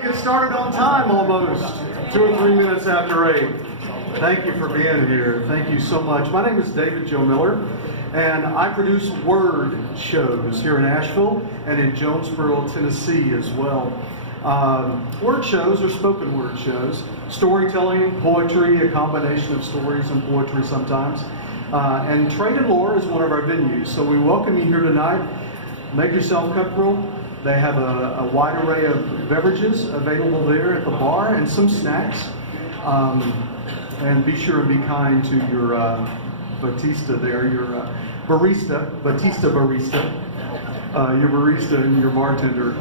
to get started on time almost. 2 or 3 minutes after 8. Thank you for being here. Thank you so much. My name is David Joe Miller, and I produce word shows here in Asheville and in Jonesboro, Tennessee as well. Word shows are spoken word shows. Storytelling, poetry, a combination of stories and poetry sometimes. And Trade and Lore is one of our venues. So we welcome you here tonight. Make yourself comfortable. They have a wide array of beverages available there at the bar and some snacks. And be sure and be kind to your Batista there, your Batista barista. Your barista and your bartender,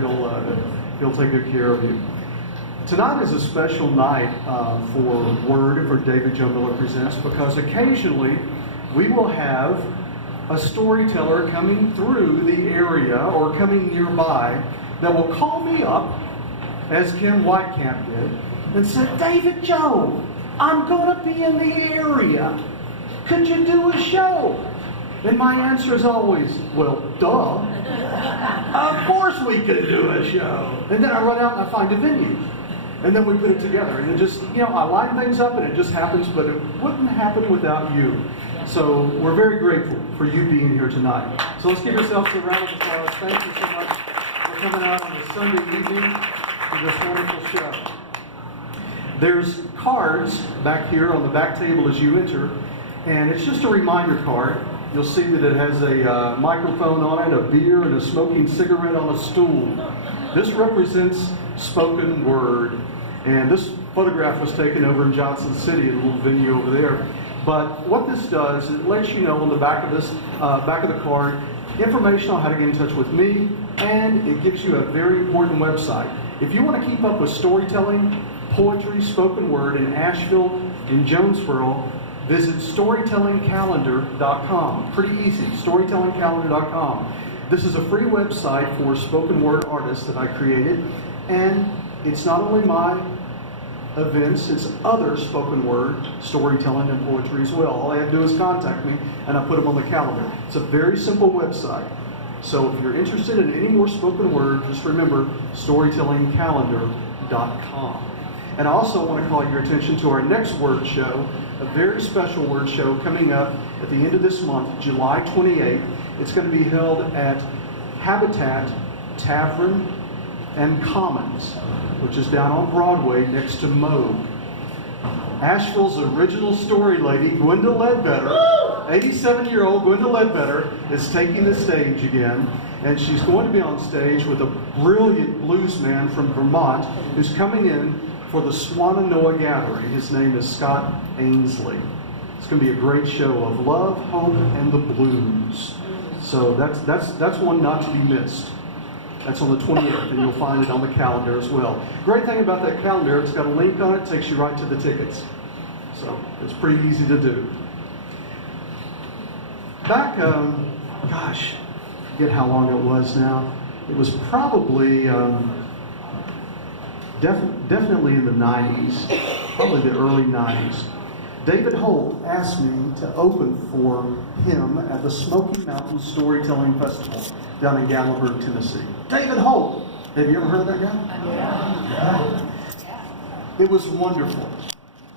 he'll take good care of you. Tonight is a special night for Word for David Joe Miller Presents, because occasionally we will have a storyteller coming through the area or coming nearby that will call me up, as Ken Whitecamp did, and say, "David Joe, I'm going to be in the area. Could you do a show?" And my answer is always, "Well, duh. Of course we could do a show." And then I run out and I find a venue. And then we put it together. And it just, I line things up and it just happens, but it wouldn't happen without you. So we're very grateful for you being here tonight. So let's give yourselves a round of applause. Thank you so much for coming out on a Sunday evening for this wonderful show. There's cards back here on the back table as you enter, and it's just a reminder card. You'll see that it has a microphone on it, a beer, and a smoking cigarette on a stool. This represents spoken word, and this photograph was taken over in Johnson City, a little venue over there. But what this does, it lets you know on the back of this, back of the card, information on how to get in touch with me, and it gives you a very important website. If you want to keep up with storytelling, poetry, spoken word in Asheville, in Jonesboro, visit storytellingcalendar.com. Pretty easy, storytellingcalendar.com. This is a free website for spoken word artists that I created, and it's not only my events, it's other spoken word, storytelling, and poetry as well. All I have to do is contact me, and I put them on the calendar. It's a very simple website. So if you're interested in any more spoken word, just remember storytellingcalendar.com. And I also want to call your attention to our next word show, a very special word show coming up at the end of this month, July 28th. It's going to be held at Habitat Tavern and Commons, which is down on Broadway next to Moog. Asheville's original story lady, Gwenda Ledbetter, 87-year-old Gwenda Ledbetter, is taking the stage again, and she's going to be on stage with a brilliant blues man from Vermont who's coming in for the Swannanoa Gathering. His name is Scott Ainsley. It's going to be a great show of love, hope, and the blues. So that's one not to be missed. That's on the 28th, and you'll find it on the calendar as well. Great thing about that calendar, it's got a link on it, takes you right to the tickets. So it's pretty easy to do. Back, gosh, I forget how long it was now. It was probably definitely in the 90s, probably the early 90s. David Holt asked me to open for him at the Smoky Mountain Storytelling Festival down in Gatlinburg, Tennessee. David Holt! Have you ever heard of that guy? Yeah. It was wonderful.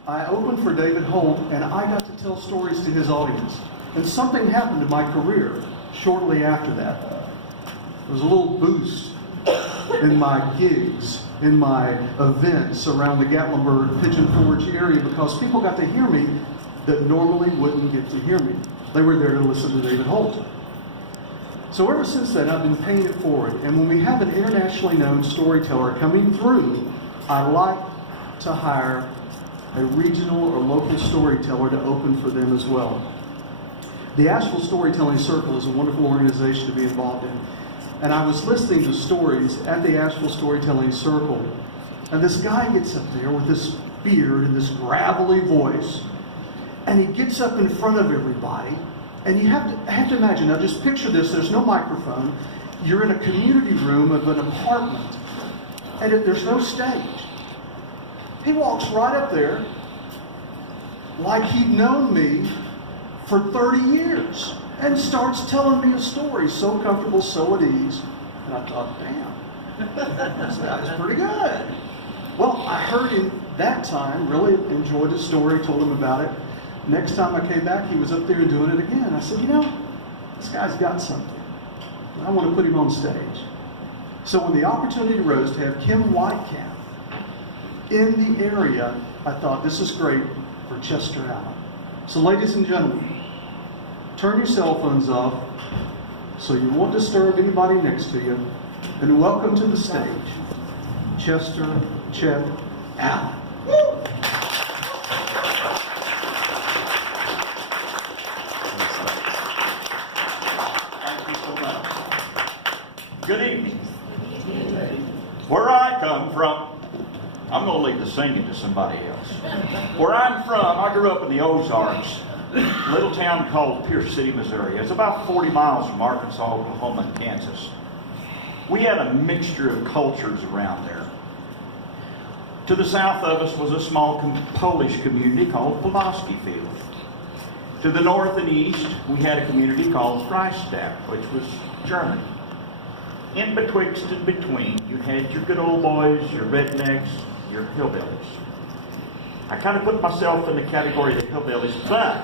I opened for David Holt, and I got to tell stories to his audience. And something happened to my career shortly after that. There was a little boost in my gigs, in my events around the Gatlinburg Pigeon Forge area, because people got to hear me that normally wouldn't get to hear me. They were there to listen to David Holt. So ever since then, I've been paying it forward. And when we have an internationally known storyteller coming through, I like to hire a regional or local storyteller to open for them as well. The Asheville Storytelling Circle is a wonderful organization to be involved in. And I was listening to stories at the Asheville Storytelling Circle, and this guy gets up there with this beard and this gravelly voice, and he gets up in front of everybody, and you have to imagine, now just picture this, there's no microphone, you're in a community room of an apartment, and there's no stage. He walks right up there like he'd known me for 30 years. And starts telling me a story, so comfortable, so at ease. And I thought, damn, this guy's pretty good. heard him that time, really enjoyed his story, told him about it. Next time I came back, he was up there doing it again. I said, you know, this guy's got something. I want to put him on stage. So when the opportunity arose to have Kim Whitecap in the area, I thought, this is great for Chester Allen. So ladies and gentlemen, turn your cell phones off so you won't disturb anybody next to you. And welcome to the stage, Chester Chet Allen. Thank you so much. Good evening. Where I come from, I'm going to leave the singing to somebody else. Where I'm from, I grew up in the Ozarks, a little town called Pierce City, Missouri. It's about 40 miles from Arkansas, Oklahoma, and Kansas. We had a mixture of cultures around there. To the south of us was a small Polish community called Pulaski Field. To the north and east, we had a community called Freistadt, which was German. In betwixt and between, you had your good old boys, your rednecks, your hillbillies. I kind of put myself in the category of the hillbillies, but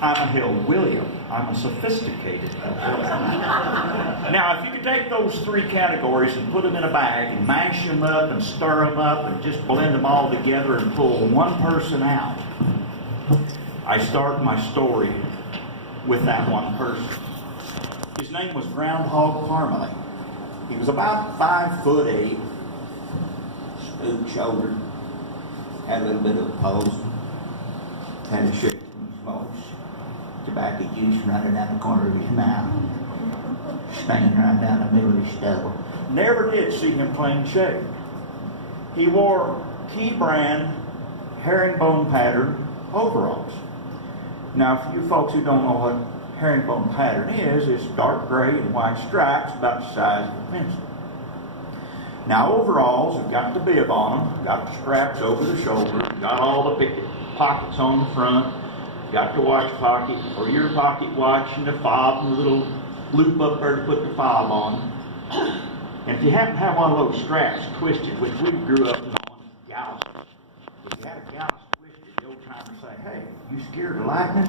I'm a hillbilly. I'm a sophisticated hillbilly. Now, if you could take those three categories and put them in a bag and mash them up and stir them up and just blend them all together and pull one person out, I start my story with that one person. His name was Groundhog Parmalee. He was about 5'8", spook-shouldered, had a little bit of a pose, had a shirt and smokes, tobacco juice running down the corner of his mouth, stinging right down the middle of his stubble. Never did see him clean shaved. He wore key brand herringbone pattern overalls. Now, for you folks who don't know what herringbone pattern is, it's dark gray and white stripes about the size of a pencil. Now, overalls have got the bib on them, got the straps over the shoulder, got all the pockets on the front, got the watch pocket or your pocket watch and the fob and the little loop up there to put the fob on. And if you happen to have one of those straps twisted, which we grew up on gallus, if you had a gallus twisted, the old timers say, hey, you scared of lightning?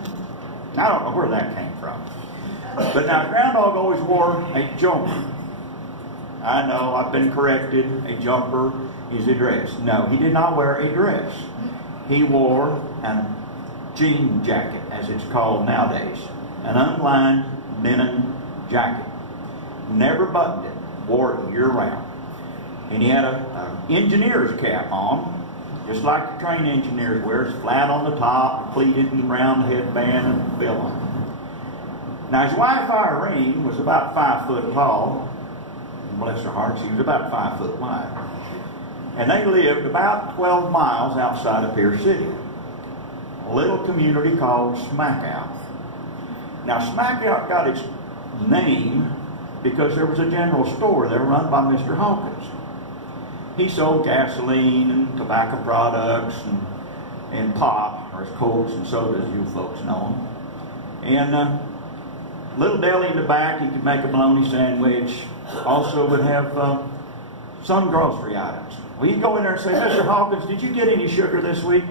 I don't know where that came from. But now, Groundhog always wore a jumper. I know, I've been corrected. A jumper is a dress. No, he did not wear a dress. He wore a jean jacket, as it's called nowadays. An unlined linen jacket. Never buttoned it. Wore it year-round. And he had an engineer's cap on, just like the train engineers wear. It's flat on the top, pleated and round headband and bill on it. Now, his wife Irene was about 5 foot tall. Bless her heart, she was about 5 foot wide. And they lived about 12 miles outside of Pierce City. A little community called Smackout. Now, Smackout got its name because there was a general store there run by Mr. Hawkins. He sold gasoline and tobacco products and pop, or Cokes and sodas, you folks know them. And little deli in the back, he could make a bologna sandwich. Also would have some grocery items. Well, you'd go in there and say, Mr. Hawkins, did you get any sugar this week?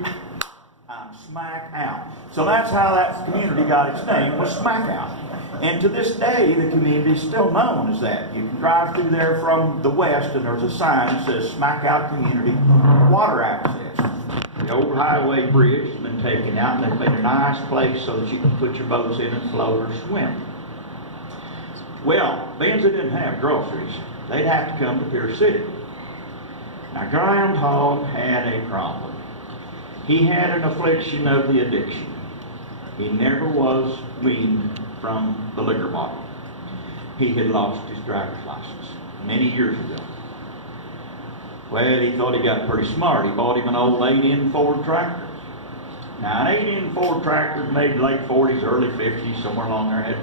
I'm Smack Out. So that's how that community got its name, was Smack Out. And to this day, the community is still known as that. You can drive through there from the west, and there's a sign that says Smack Out Community Water Access. The old highway bridge has been taken out, and they've made a nice place so that you can put your boats in and float or swim. Well, being they didn't have groceries, they'd have to come to Pierce City. Now, Groundhog had a problem. He had an affliction of the addiction. He never was weaned from the liquor bottle. He had lost his driver's license many years ago. Well, he thought he got pretty smart. He bought him an old 8-in Ford tractor. Now, an 8-in Ford tractor made late 40s, early 50s, somewhere along there, had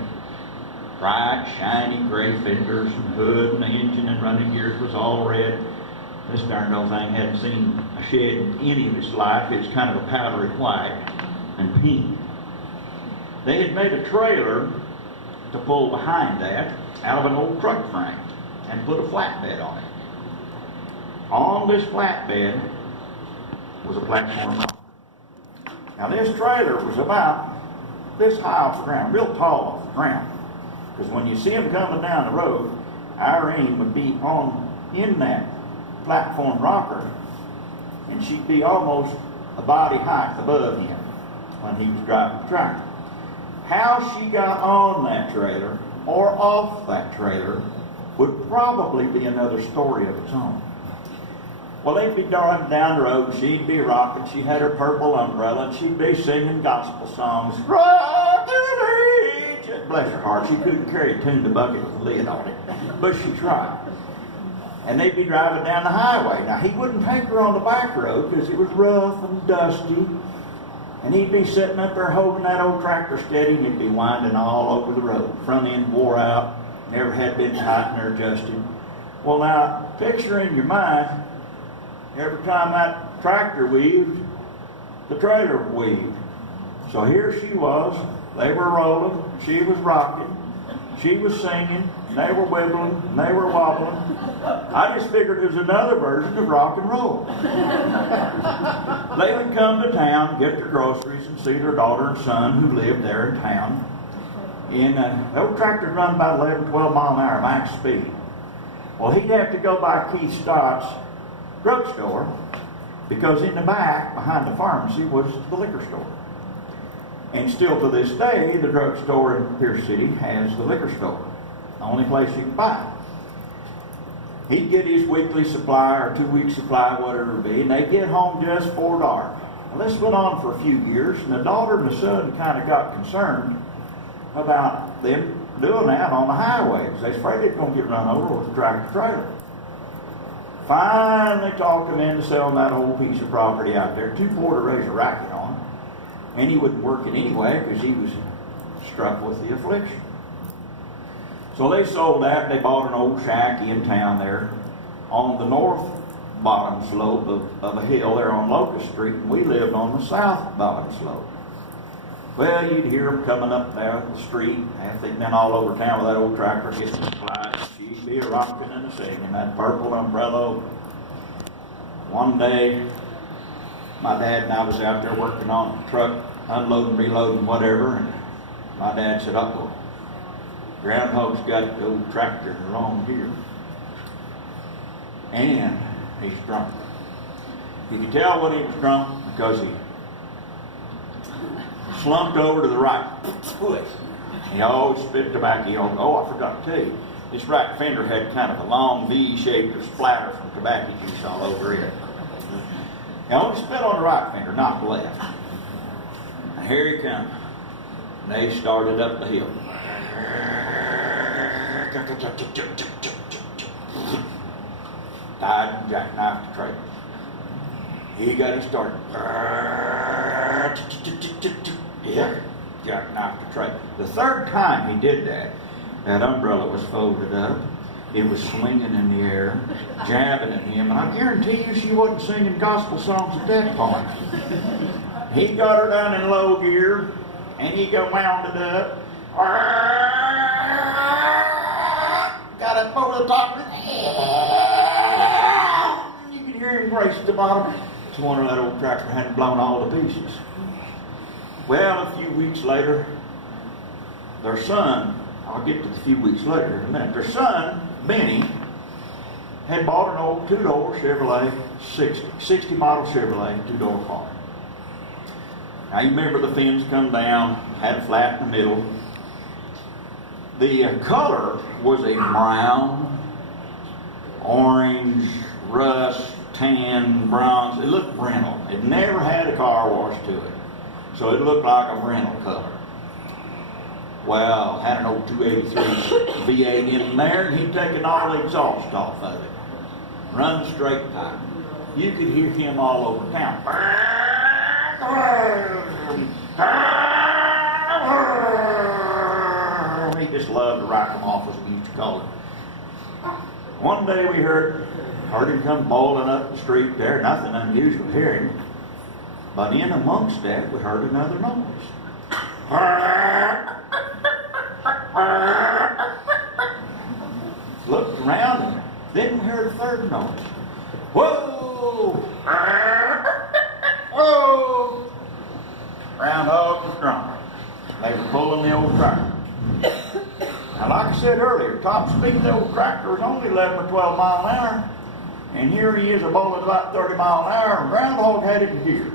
bright, shiny gray fenders and hood, and the engine and running gears was all red. This darn old thing hadn't seen a shed in any of its life. It's kind of a powdery white and pink. They had made a trailer to pull behind that out of an old truck frame and put a flatbed on it. On this flatbed was a platform rocker. Now this trailer was about this high off the ground, real tall off the ground. Because when you see him coming down the road, Irene would be in that platform rocker, and she'd be almost a body height above him when he was driving the tractor. How she got on that trailer or off that trailer would probably be another story of its own. Well, they'd be driving down the road, and she'd be rocking. She had her purple umbrella, and she'd be singing gospel songs. Bless her heart, she couldn't carry a tune to bucket with a lid on it, but she tried. And they'd be driving down the highway. Now, he wouldn't take her on the back road because it was rough and dusty. And he'd be sitting up there holding that old tractor steady, and he'd be winding all over the road. Front end wore out, never had been tightened or adjusted. Well, now, picture in your mind, every time that tractor weaved, the trailer weaved. So here she was, they were rolling, she was rocking, she was singing, and they were wibbling, and they were wobbling. I just figured it was another version of rock and roll. They would come to town, get their groceries, and see their daughter and son who lived there in town. And those tractors run about 11, 12 mile an hour max speed. Well, he'd have to go by Keith Stott's drugstore because in the back, behind the pharmacy, was the liquor store. And still to this day, the drugstore in Pierce City has the liquor store. The only place you can buy it. He'd get his weekly supply or 2 week supply, whatever it be, and they'd get home just before dark. Well, this went on for a few years, and the daughter and the son kind of got concerned about them doing that on the highways. They was afraid they'd going to get run over with a tractor trailer. Finally talked him into selling that whole piece of property out there, too poor to raise a racket on. And he wouldn't work it anyway because he was struck with the affliction. So they sold that. They bought an old shack in town there on the north bottom slope of a hill there on Locust Street, and we lived on the south bottom slope. Well, you'd hear them coming up there the street after they'd been all over town with that old tractor getting supplies. She'd be rocking and singing, that purple umbrella. One day, my dad and I was out there working on the truck, unloading, reloading, whatever, and my dad said, "Uh-oh, Groundhog's got the old tractor along here." And he's drunk. You could tell when he was drunk because he slumped over to the right. He always spit tobacco. Oh, I forgot to tell you, this right fender had kind of a long V-shaped splatter from tobacco juice all over it. He only spit on the right fender, not the left. And here he comes. And they started up the hill. Died and jackknifed the trailer. He got it started. Yeah, jackknifed the trailer. The third time he did that, that umbrella was folded up. It was swinging in the air, jabbing at him, and I guarantee you she wasn't singing gospel songs at that point. He got her down in low gear, and he got wound it up. Got it over the top. You could hear him brace at the bottom. It's a wonder that old tractor hadn't blown all to pieces. Well, a few weeks later, their son, I'll get to the few weeks later in a minute, their son, Benny, had bought an old two-door Chevrolet 60 model Chevrolet two-door car. Now you remember the fins come down, had a flat in the middle. The color was a brown, orange, rust, tan, bronze. It looked rental. It never had a car wash to it. So it looked like a rental color. Well, had an old 283 V8 in there, and he'd taken all the exhaust off of it. Run straight pipe. You could hear him all over town. He just loved to rock them off, as we used to call it. One day we heard him come bowling up the street there, nothing unusual hearing. But in amongst that, we heard another noise. Looked around and then we heard a third noise. Whoa! top speed of the old tractor was only 11 or 12 miles an hour. And here he is, a bull at about 30 miles an hour, and groundhog had it in gear.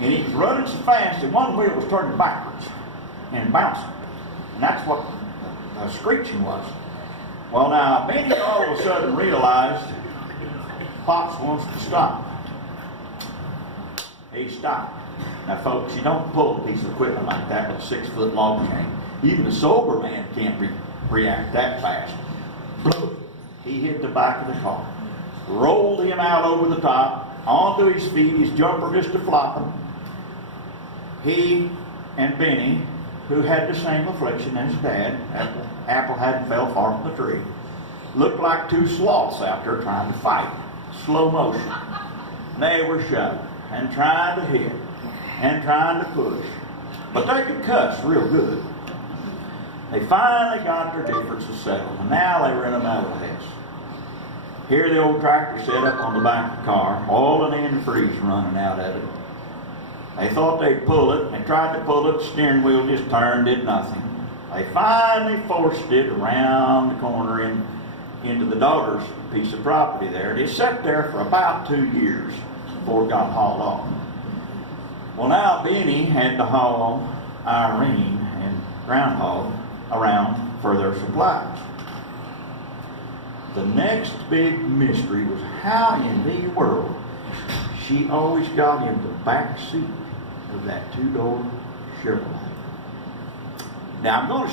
And he was running so fast that one wheel was turning backwards and bouncing. And that's what the screeching was. Well, now, Benny all of a sudden realized Pops wants to stop. He stopped. Now, folks, you don't pull a piece of equipment like that with a 6-foot log chain. Even a sober man can't react that fast. Bloop. He hit the back of the car, rolled him out over the top, onto his feet, his jumper just a-flopping. He and Benny, who had the same affliction as Dad, apple hadn't fell far from the tree, looked like two sloths out there trying to fight. Slow motion. They were shoving and trying to hit and trying to push. But they could cuss real good. They finally got their differences settled, and now they were in a mess. Here the old tractor set up on the back of the car, oiling in the freeze running out of it. They thought they'd pull it, and they tried to pull it, the steering wheel just turned, did nothing. They finally forced it around the corner into the daughter's piece of property there, and it sat there for about 2 years before it got hauled off. Well, now Benny had to haul Irene and Groundhog around for their supplies. The next big mystery was how in the world she always got in the back seat of that 2-door Chevrolet. Now I'm going to